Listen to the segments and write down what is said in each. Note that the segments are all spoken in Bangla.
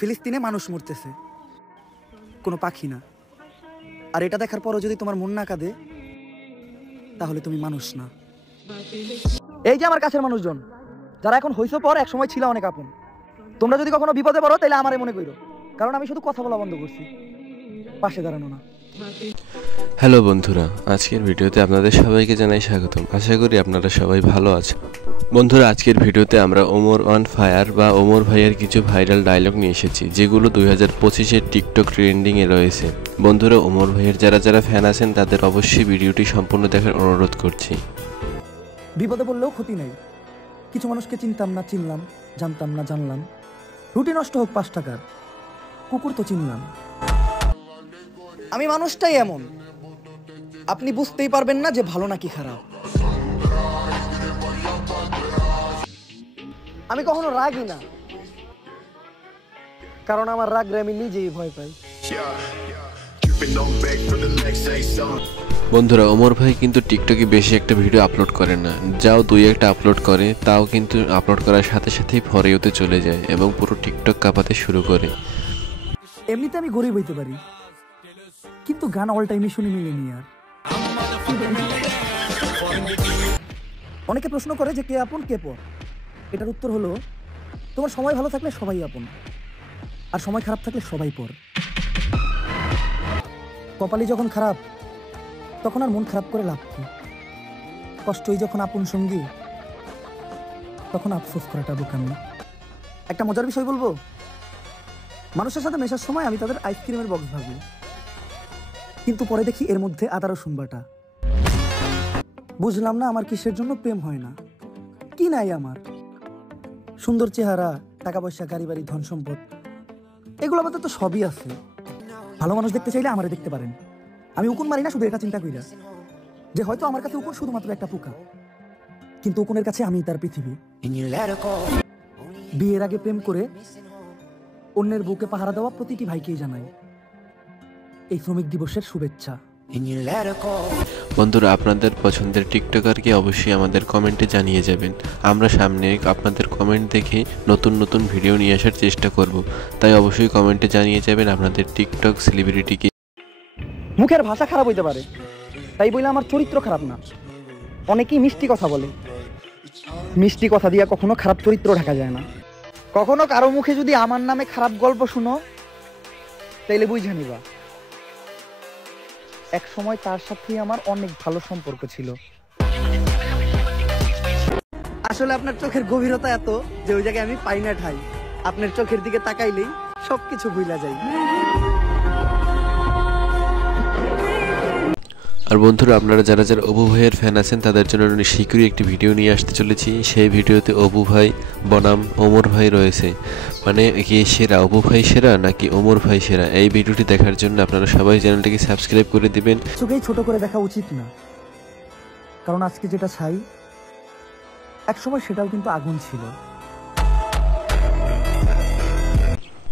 ফিলিস্তিনে মানুষ মরতেছে, কোনো পাখি না। আর এটা দেখার পরও যদি তোমার মন না কাঁদে, তাহলে তুমি মানুষ না। এই যে আমার কাছের মানুষজন, যারা এখন হইছো পর, এক সময় ছিল অনেক আপন। তোমরা যদি কখনো বিপদে পড়ো, তাহলে আমারে মনে করো, কারণ আমি শুধু কথা বলা বন্ধ করছি, পাশে দাঁড়ানো না। হ্যালো বন্ধুরা, আজকের ভিডিওতে আপনাদের সবাইকে জানাই স্বাগতম। আশা করি আপনারা সবাই ভালো আছেন। বন্ধুরা, আজকের ভিডিওতে আমরা ওমর অন ফায়ার বা ওমর ভাইয়ের কিছু ভাইরাল ডায়লগ নিয়ে এসেছি, যেগুলো 2025-এর টিকটক ট্রেন্ডিংয়ে রয়েছে। বন্ধুরা, ওমর ভাইয়ের যারা ফ্যান আছেন তাদের অবশ্যই ভিডিওটি সম্পূর্ণ দেখার অনুরোধ করছি। বিপদে পড়লেও ক্ষতি নেই, কিছু মানুষকে চিনতাম না চিনলাম, জানতাম না জানলাম। রুটি নষ্ট হোক 5 টাকার, কুকুর তো চিনলাম। আমি মানুষটাই এমন, আপনি বুঝতেই পারবেন না যে ভালো নাকি খারাপ। আমি কখনো রাগই না, কারণ আমার রাগরে আমি নিজেই ভয় পাই। বন্ধুরা, ওমর ভাই কিন্তু টিকটকে বেশি একটা ভিডিও আপলোড করে না, যাও 2-1টা আপলোড করে, তাও কিন্তু আপলোড করার সাথে সাথেই ফরেওতে চলে যায় এবং পুরো টিকটক কাঁপাতে শুরু করে। এমনিতে আমি গরিব হইতে পারি, কিন্তু গান অল টাইমই শুনি মিলিনিয়ার। অনেকে প্রশ্ন করে যে কে আপন কে পর। এটার উত্তর হলো, তোমার সময় ভালো থাকলে সবাই আপন, আর সময় খারাপ থাকলে সবাই পর। কপালি যখন খারাপ, তখন আর মন খারাপ করে লাভ কি? কষ্টই যখন আপন সঙ্গী, তখন আফসোস করাটা বোকামি। একটা মজার বিষয় বলবো, মানুষের সাথে মেশার সময় আমি তাদের আইসক্রিমের বক্স ভাবি, কিন্তু পরে দেখি এর মধ্যে আদা রসুন বাটা। বুঝলাম না আমার কিসের জন্য প্রেম হয় না। কি নাই আমার? সুন্দর চেহারা, টাকা পয়সা, গাড়ি বাড়ি, ধন সম্পদ, এগুলো আমাদের তো সবই আছে। ভালো মানুষ দেখতে চাইলে আমারে দেখতে পারেন। আমি উকুন মারি না শুধু এটা চিন্তা কইরা যে হয়তো আমার কাছে উকুন শুধুমাত্র একটা পোকা, কিন্তু উকুনের কাছে আমি তার পৃথিবী। বিয়ের আগে প্রেম করে অন্যের বুকে পাহারা দেওয়া প্রতিটি ভাইকেই জানাই এই শ্রমিক দিবসের শুভেচ্ছা। বন্ধুরা, আপনাদের পছন্দের টিকটকারকে অবশ্যই আমাদের কমেন্টে জানিয়ে যাবেন। আমরা সামনে আপনাদের কমেন্ট দেখে নতুন নতুন ভিডিও নিয়ে আসার চেষ্টা করব, তাই অবশ্যই কমেন্টে জানিয়ে যাবেন আপনাদের টিকটক সেলিব্রিটিকে। মুখের ভাষা খারাপ হইতে পারে, তাই বলে আমার চরিত্র খারাপ না। অনেকেই মিষ্টি কথা বলে, মিষ্টি কথা দিয়া কখনো খারাপ চরিত্র ঢাকা যায় না। কখনো কারো মুখে যদি আমার নামে খারাপ গল্প শুনো, তাইলে বুঝে নিবা এক সময় তার সাথে আমার অনেক ভালো সম্পর্ক ছিল। আসলে আপনার চোখের গভীরতা এত যে ওই জায়গায় আমি পাই না ঠাই। আপনার চোখের দিকে তাকাইলেই সবকিছু ভুলা যায়। আর বন্ধুরা, আপনারা যারা অপু ভাইয়ের ফ্যান আছেন তাদের জন্য শীঘ্রই একটি ভিডিও নিয়ে আসতে চলেছি। সেই ভিডিওতে অপু ভাই বনাম ওমর ভাই রয়েছে, মানে কি সেরা, অপু ভাই সেরা নাকি ওমর ভাই সেরা? এই ভিডিওটি দেখার জন্য আপনারা সবাই চ্যানেলটিকে সাবস্ক্রাইব করে দিবেন। চোখেই ছোট করে দেখা উচিত না, কারণ আজকে যেটা চাই একসময় সেটাও কিন্তু আগুন ছিল।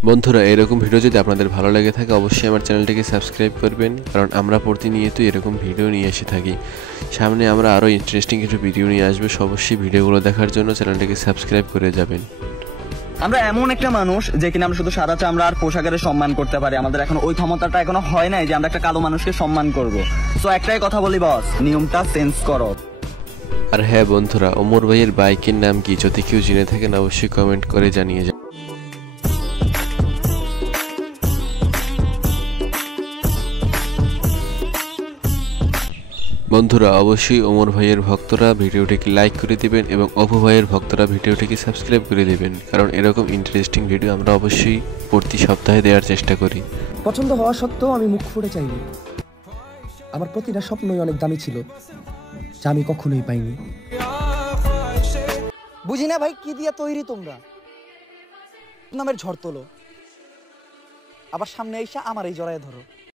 বন্ধুরা, এরকম ভিডিও যদি আপনাদের ভালো লেগে থাকে অবশ্যই আমার চ্যানেলটিকে সাবস্ক্রাইব করবেন, কারণ আমরা প্রতিনিয়ত এরকম ভিডিও নিয়ে এসে থাকি। সামনে আমরা আরও ইন্টারেস্টিং কিছু ভিডিও নিয়ে আসবো, অবশ্যই ভিডিওগুলো দেখার জন্য চ্যানেলটিকে সাবস্ক্রাইব করে যাবেন। আমরা এমন একটা মানুষ যে কিনা আমরা শুধু সাদা চামড়া আর পোশাকের সম্মান করতে পারি, আমাদের এখন ওই ক্ষমতাটা এখনো হয় নাই যে আমরা একটা কালো মানুষকে সম্মান করব। সো একটাই কথা বলি বস, নিয়মটা চেঞ্জ করো। আর হ্যাঁ বন্ধুরা, ওমর ভাইয়ের বাইকের নাম কি? যদি কেউ জেনে থাকেন অবশ্যই কমেন্ট করে জানিয়ে যান। বন্ধুরা, অবশ্যই ওমর ভাইয়ের ভক্তরা ভিডিওটিকে লাইক করে দিবেন এবং অপু ভাইয়ের ভক্তরা ভিডিওটিকে সাবস্ক্রাইব করে দিবেন, কারণ এরকম ইন্টারেস্টিং ভিডিও আমরা অবশ্যই প্রতি সপ্তাহে দেওয়ার চেষ্টা করি। পছন্দ হওয়া সত্ত্বেও আমি মুখ ফুটে চাইনি। আমার প্রতিটা স্বপ্নই অনেক দামি ছিল, যা আমি কখনোই পাইনি। বুঝি না ভাই, কি দিয়া তৈরি তোমরা? নামের ঝড় তোলো, আবার সামনে এসে আমার এই জড়ায় ধরো।